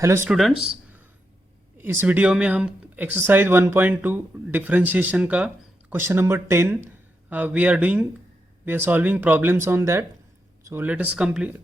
Hello students, इस video में हम एक्सरसाइज 1.2 डिफरेंशिएशन का question number 10 we are solving problems on that. So let us complete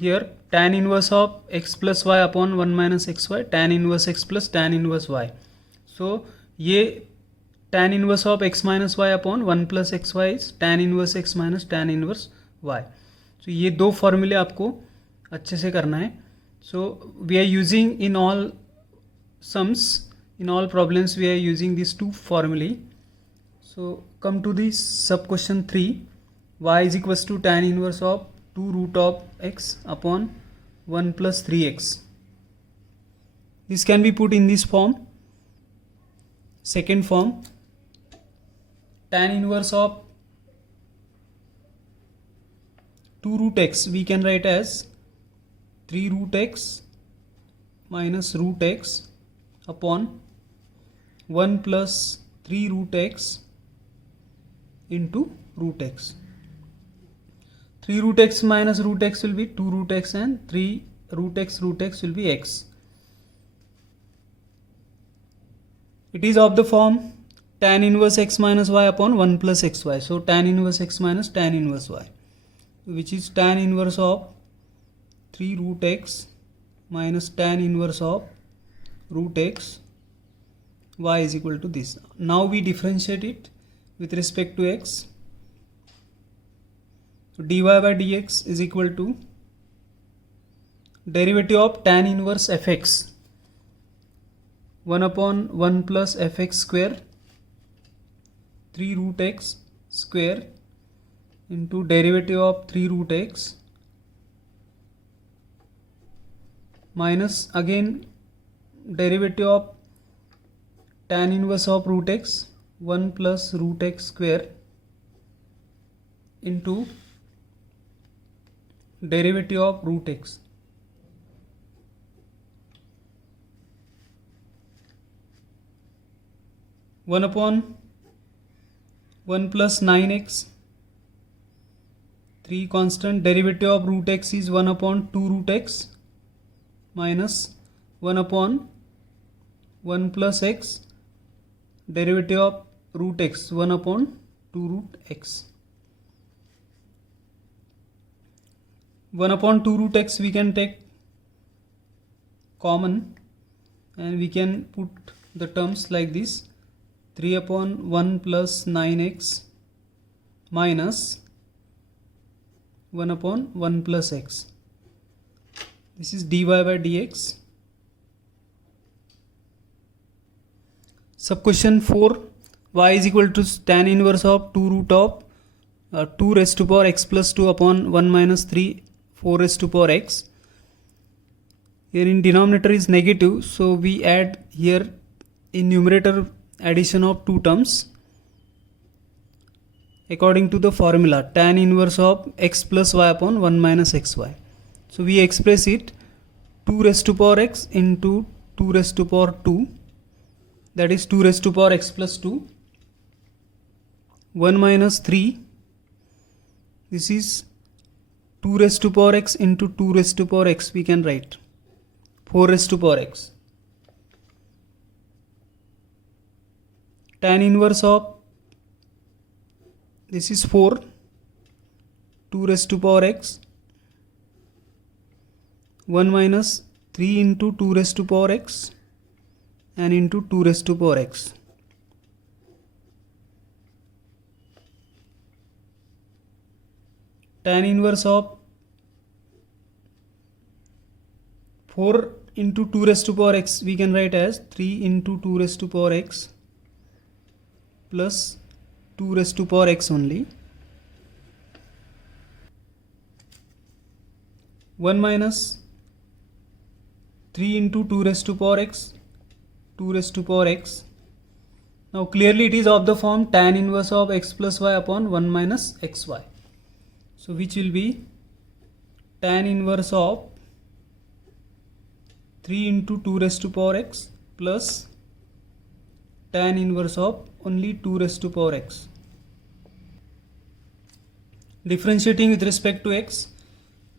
here. tan inverse of x plus y upon 1 minus x y, tan inverse x plus tan inverse y. So ये tan inverse of x minus y upon 1 plus x y is tan inverse x minus tan inverse y. So ये दो फॉर्मूले आपको अच्छे से करना है. So we are using in all sums, in all problems we are using these two formulae. So come to the sub question 3. Y is equals to tan inverse of 2 root of x upon 1 plus 3x. This can be put in this form. Second form, tan inverse of 2 root x we can write as 3 root x minus root x upon 1 plus 3 root x into root x. 3 root x minus root x will be 2 root x and 3 root x will be x. It is of the form tan inverse x minus y upon 1 plus xy. So tan inverse x minus tan inverse y, which is tan inverse of 3 root x minus tan inverse of root x y is equal to this. Now we differentiate it with respect to x. So dy by dx is equal to derivative of tan inverse fx 1 upon 1 plus fx square 3 root x square into derivative of 3 root x minus again derivative of tan inverse of root x 1 plus root x square into derivative of root x. One upon 1 plus 9x, 3 constant, derivative of root x is 1 upon 2 root x minus 1 upon 1 plus x, derivative of root x 1 upon 2 root x. 1 upon 2 root x we can take common and we can put the terms like this: 3 upon 1 plus 9x minus 1 upon 1 plus x. This is dy by dx. Sub question 4, y is equal to tan inverse of 2 root of 2 raised to power x plus 2 upon 1 minus 3 4 raised to power x. Here in denominator is negative, so we add here in numerator addition of two terms according to the formula tan inverse of x plus y upon 1 minus xy. So we express it 2 raised to power x into 2 raised to power 2, that is 2 raised to power x plus 2, 1 minus 3, this is 2 raised to power x into 2 raised to power x, we can write 4 raised to power x. Tan inverse of this is 4, 2 raised to power x, 1 minus 3 into 2 raised to power x and into 2 raised to power x. Tan inverse of 4 into 2 raised to power x we can write as 3 into 2 raised to power x plus 2 raised to power x only. 1 minus 3 into 2 raised to power x, 2 raised to power x. Now clearly it is of the form tan inverse of x plus y upon 1 minus xy. So which will be tan inverse of 3 into 2 raised to power x plus tan inverse of only 2 raised to power x. Differentiating with respect to x,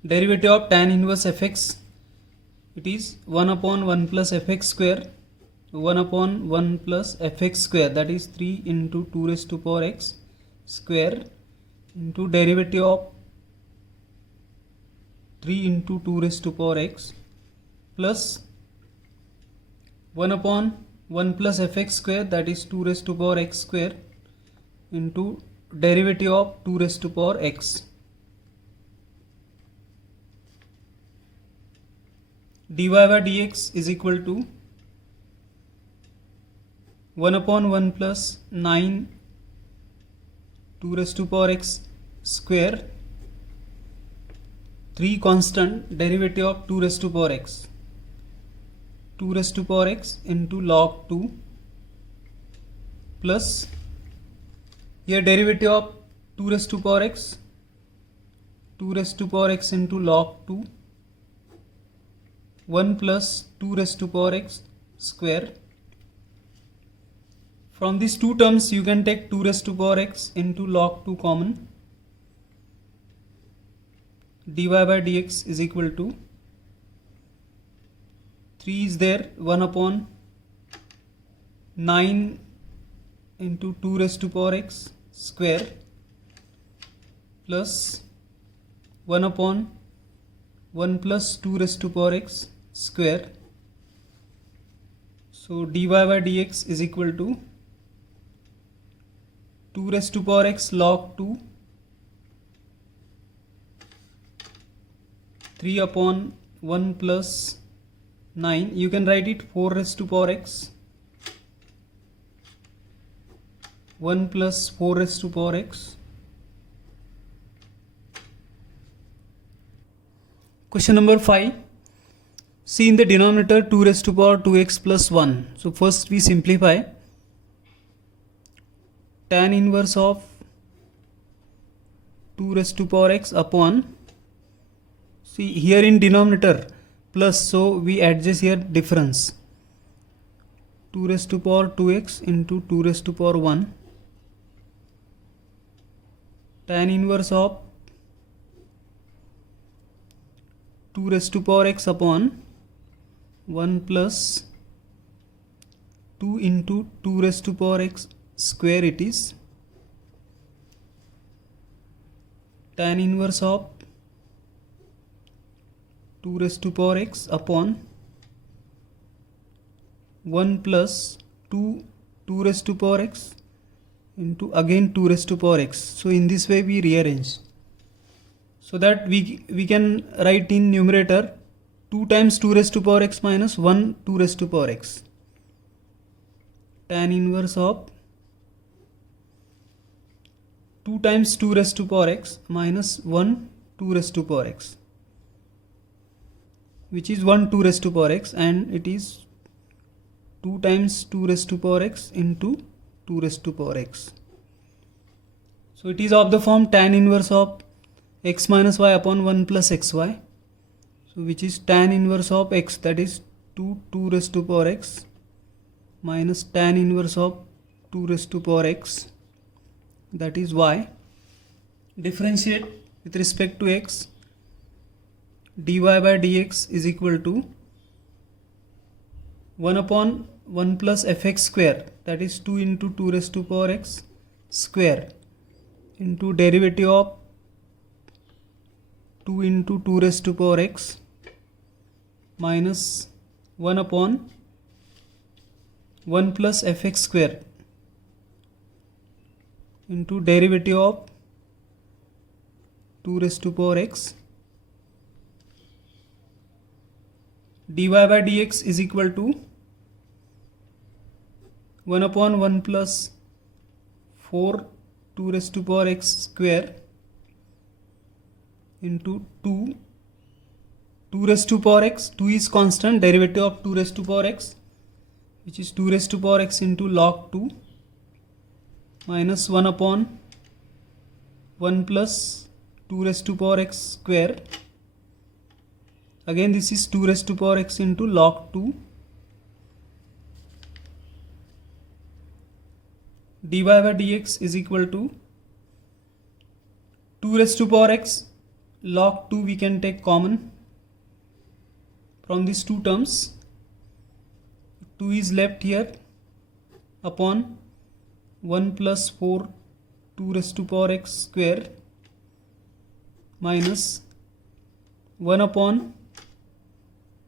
derivative of tan inverse fx it is 1 upon 1 plus fx square. 1 upon 1 plus fx square, that is 3 into 2 raised to power x square into derivative of 3 into 2 raised to power x plus 1 upon 1 plus fx square, that is 2 raised to power x square into derivative of 2 raised to power x. dy by dx is equal to 1 upon 1 plus 9 2 raised to power x square, 3 constant, derivative of 2 raised to power x, 2 raised to power x into log 2 plus here derivative of 2 raised to power x, 2 raised to power x into log 2, 1 plus 2 raised to power x square. From these two terms you can take 2 raised to power x into log 2 common. dy by dx is equal to 3 is there, 1 upon 9 into 2 raised to power x square plus 1 upon 1 plus 2 raised to power x square. So dy by dx is equal to 2 raised to power x log 2, 3 upon 1 plus 9, you can write it 4 raised to power x, 1 plus 4 raised to power x. Question number 5. See in the denominator 2 raised to power 2x plus 1. So first we simplify. Tan inverse of 2 raised to power x upon, see here in denominator plus, so we adjust here difference, 2 raised to power 2x into 2 raised to power 1, tan inverse of 2 raised to power x upon 1 plus 2 into 2 raised to power x square, it is tan inverse of 2 raised to power x upon 1 plus 2 raised to power x into again 2 raised to power x. So in this way we rearrange so that we can write in numerator 2 times 2 raised to power x minus 1 2 raised to power x, tan inverse of 2 times 2 raised to power x minus 1 2 raised to power x, which is 1 2 raised to power x, and it is 2 times 2 raised to power x into 2 raised to power x. So it is of the form tan inverse of x minus y upon 1 plus xy, so which is tan inverse of x, that is 2 raised to power x minus tan inverse of 2 raised to power x, that is y. Differentiate with respect to x, dy by dx is equal to 1 upon 1 plus fx square, that is 2 into 2 raised to power x square into derivative of 2 into 2 raised to power x minus 1 upon 1 plus fx square into derivative of 2 raised to power x. dy by dx is equal to 1 upon 1 plus 4 2 raised to power x square into 2 raised to power x, 2 is constant, derivative of 2 raised to power x, which is 2 raised to power x into log 2 minus 1 upon 1 plus 2 raised to power x square, again this is 2 raised to power x into log 2, dy by dx is equal to 2 raised to power x log 2 we can take common from these two terms, 2 is left here upon 1 plus 4 2 raised to power x square minus 1 upon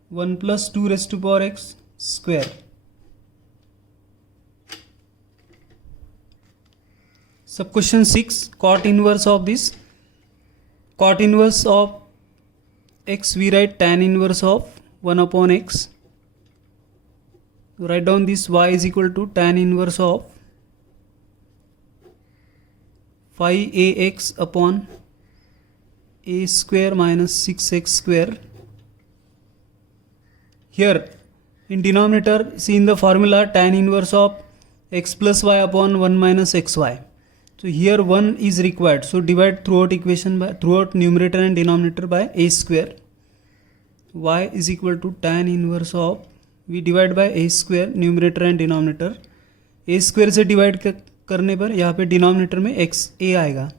1 plus 2 raised to power x square. Sub question 6, cot inverse of this. Cot inverse of x, we write tan inverse of 1 upon x. Write down this y is equal to tan inverse of 5ax upon a square minus 6x square. Here in denominator, see in the formula tan inverse of x plus y upon 1 minus xy. So here 1 is required. So divide throughout equation by throughout numerator and denominator by a square. Y is equal to tan inverse of, we divide by a square numerator and denominator. a square से divide करने पर यहाँ पे denominator में x a आएगा.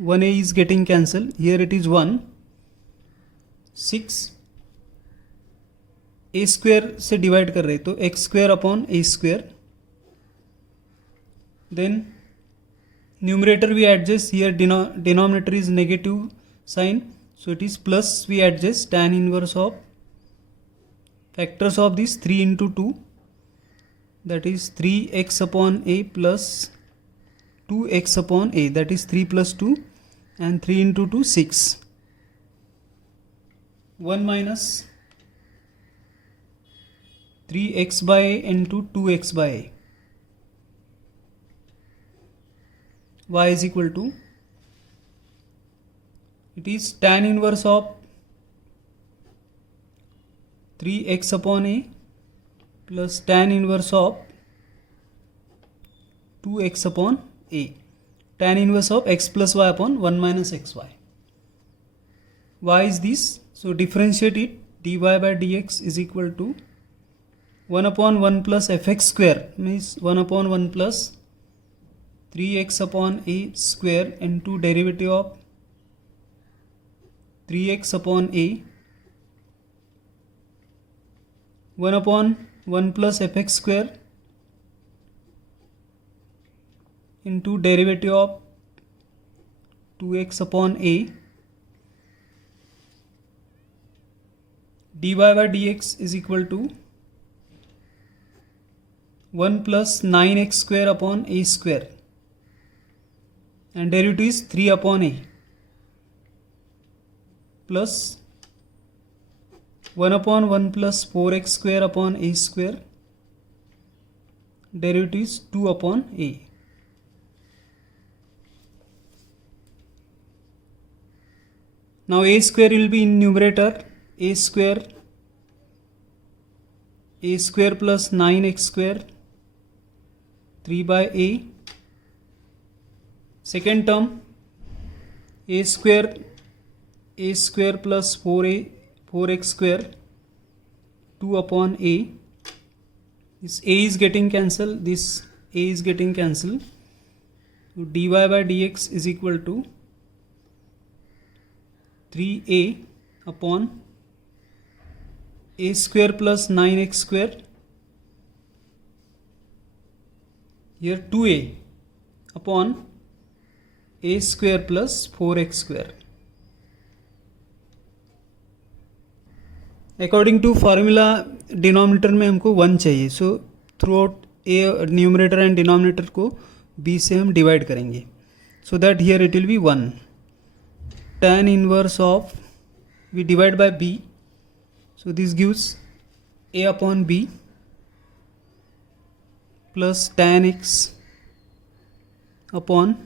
1a is getting cancelled. Here it is 1. 6 a square से divide कर रहे तो x square upon a square. Then numerator we adjust, here denominator is negative sign, so it is plus, we adjust tan inverse of factors of this 3 into 2, that is 3x upon a plus 2x upon a, that is 3 plus 2, and 3 into 2 6. 1 minus 3x by a into 2x by a. Y is equal to, it is tan inverse of 3x upon a plus tan inverse of 2x upon a. Tan inverse of x plus y upon 1 minus xy. Y is this, so differentiate it, dy by dx is equal to 1 upon 1 plus fx square, means 1 upon 1 plus 3x upon a square into derivative of 3x upon a, 1 upon 1 plus fx square into derivative of 2x upon a, dy by dx is equal to 1 plus 9x square upon a square, and derivative is 3 upon a, plus 1 upon 1 plus 4x square upon a square, derivative is 2 upon a. Now a square will be in numerator, a square plus 9x square 3 by a. Second term, a square plus 4x square 2 upon a. This a is getting cancelled, this a is getting cancelled. So dy by dx is equal to 3a upon a square plus 9x square, here 2a upon a square plus 4x square. According to formula denominator में हमको 1 चाहिए, so throughout a numerator and denominator को b से हम divide करेंगे, so that here it will be 1. tan inverse of, we divide by b, so this gives a upon b plus tan x upon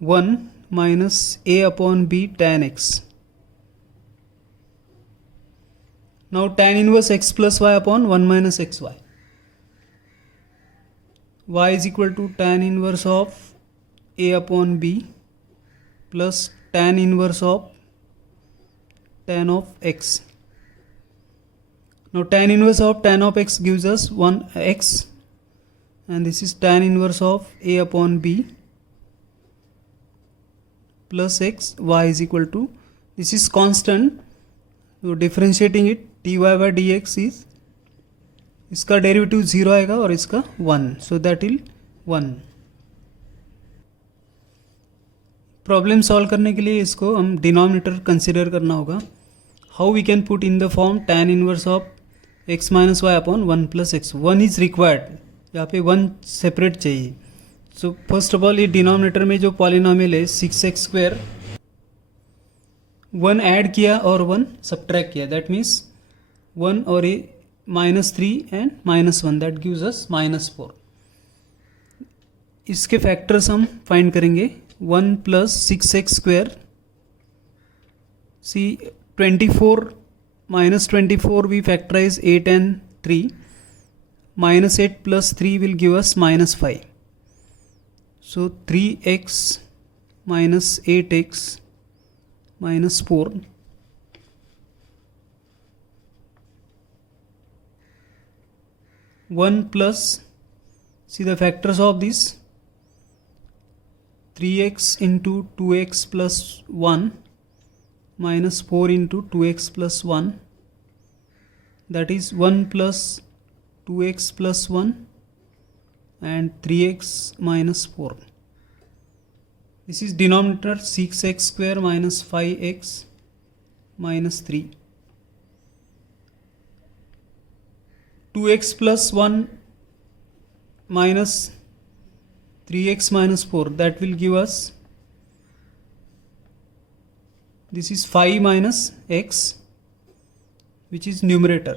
1 minus a upon b tan x. Now tan inverse x plus y upon 1 minus xy. Y is equal to tan inverse of a upon b plus tan inverse of tan of x. Now tan inverse of tan of x gives us 1x, and this is tan inverse of a upon b plus x. Y is equal to, this is constant, तो differentiating it dy by d x is, इसका derivative 0 आएगा और इसका 1, so that will 1. Problem solve करने के लिए इसको हम डिनोमिनेटर कंसिडर करना होगा. How we can put in the form tan inverse of x minus y upon 1 plus x. 1 is required, यहाँ पे 1 सेपरेट चाहिए. सो फर्स्ट ऑफ ऑल ये डिनोमिनेटर में जो पॉलिनोमियल है 6x स्क्वायर, 1 ऐड किया और 1 सब्ट्रैक्ट किया, दैट मीन्स 1 और ये -3 एंड -1, दैट गिव्स अस -4. इसके फैक्टर्स हम फाइंड करेंगे. 1 plus 6x square, C 24 minus 24 we factorize 8 and 3, minus 8 plus 3 will give us -5. So 3x minus 8x minus 4. 1 plus, see the factors of this, 3x into 2x plus 1 minus 4 into 2x plus 1, that is 1 plus 2x plus 1 and 3x minus 4. This is denominator 6x square minus 5x minus 3. 2x plus 1 minus 3x minus 4, that will give us, this is 5 minus x, which is numerator.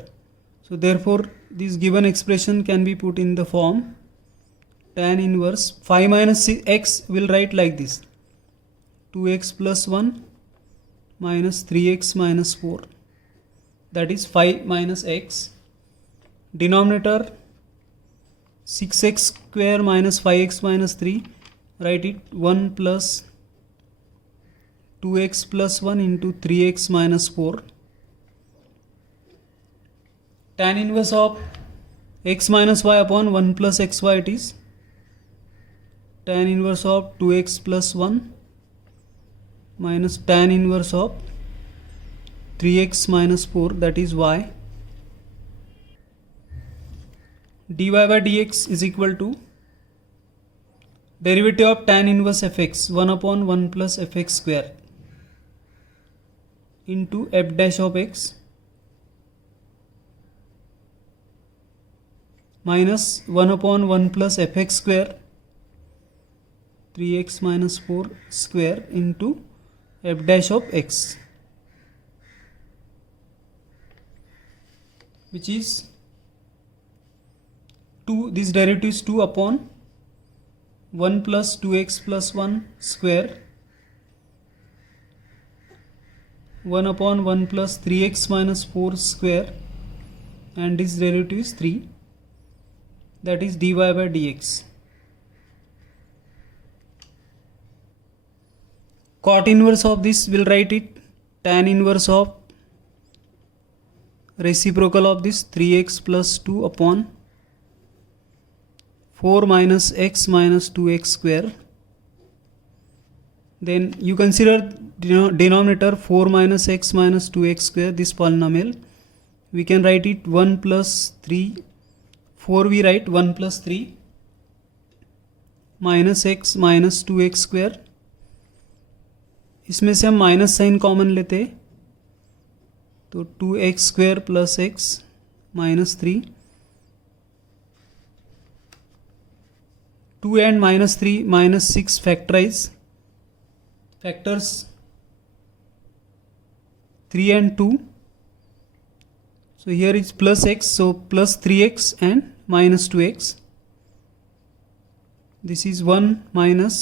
So therefore this given expression can be put in the form tan inverse 5 minus x will write like this, 2x plus 1 minus 3x minus 4, that is 5 minus x. Denominator 6x square minus 5x minus 3, write it 1 plus 2x plus 1 into 3x minus 4. Tan inverse of x minus y upon 1 plus xy, it is tan inverse of 2x plus 1 minus tan inverse of 3x minus 4, that is y. dy by dx is equal to derivative of tan inverse fx 1 upon 1 plus fx square into f dash of x minus 1 upon 1 plus fx square 3x minus 4 square into f dash of x, which is 2, this derivative is 2 upon 1 plus 2x plus 1 square 1 upon 1 plus 3x minus 4 square, and this derivative is 3, that is dy by dx. Cot inverse of this will write it tan inverse of reciprocal of this 3x plus 2 upon 4 minus x minus 2x square. Then you consider denominator 4 minus x minus 2x square, this polynomial. We can write it 1 plus 3, 4 we write 1 plus 3 minus x minus 2x square. इसमें से हम minus sign common लेते, तो 2x square plus x minus 3, 2 and minus 3 minus 6 factorize, factors 3 and 2, so here is plus x, so plus 3x and minus 2x, this is 1 minus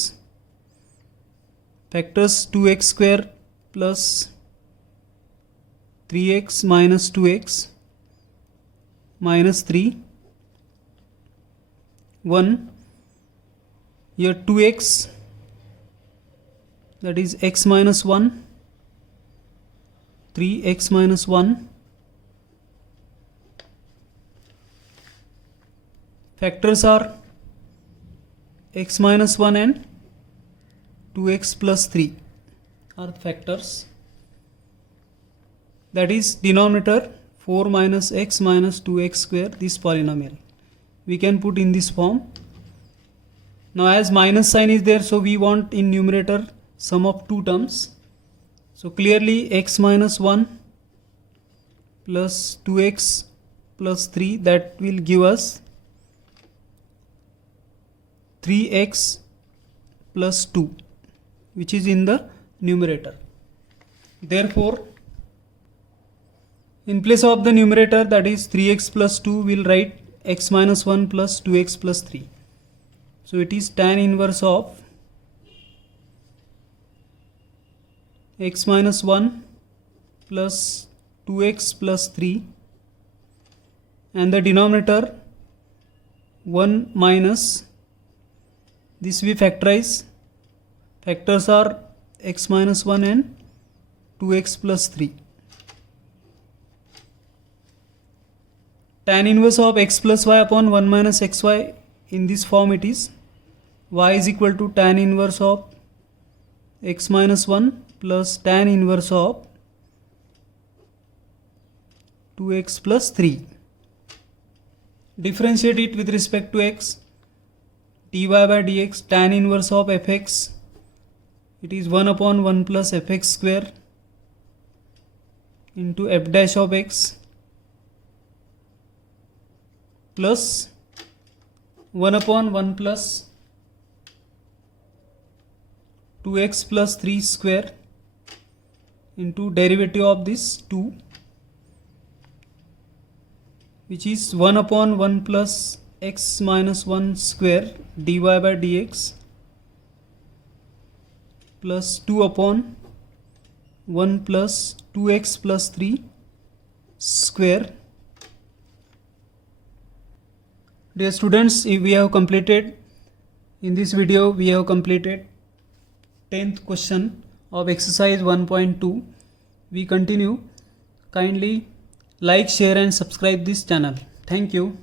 factors 2x square plus 3x minus 2x minus 3, 1, here 2x, that is x minus 1, 3x minus 1, factors are x minus 1 and 2x plus 3 are the factors. that is denominator 4 minus x minus 2x square, this polynomial we can put in this form. Now as minus sign is there, so we want in numerator sum of two terms. So clearly x minus 1 plus 2x plus 3, that will give us 3x plus 2, which is in the numerator. Therefore, in place of the numerator, that is 3x plus 2, we'll write x minus 1 plus 2x plus 3. So it is tan inverse of x minus 1 plus 2x plus 3, and the denominator 1 minus, this we factorize, factors are x minus 1 and 2x plus 3. Tan inverse of x plus y upon 1 minus xy, in this form it is y is equal to tan inverse of x minus 1 plus tan inverse of 2x plus 3. Differentiate it with respect to x. dy by dx, tan inverse of fx, it is 1 upon 1 plus fx square into f dash of x plus 1 upon 1 plus 2x plus 3 square into derivative of this 2, which is 1 upon 1 plus x minus 1 square dy by dx plus 2 upon 1 plus 2x plus 3 square. Dear students, we have completed, in this video we have completed 10th question of exercise 1.2. We continue. Kindly like, share and subscribe this channel. Thank you.